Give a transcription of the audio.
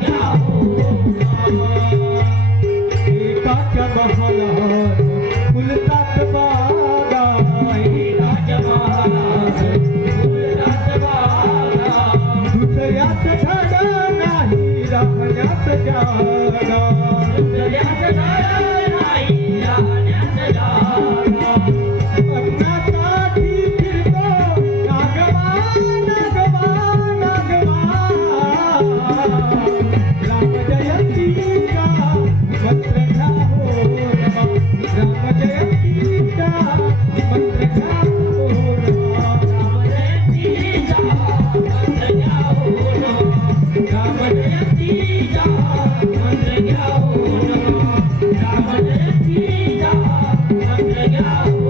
Yeah. جا وونا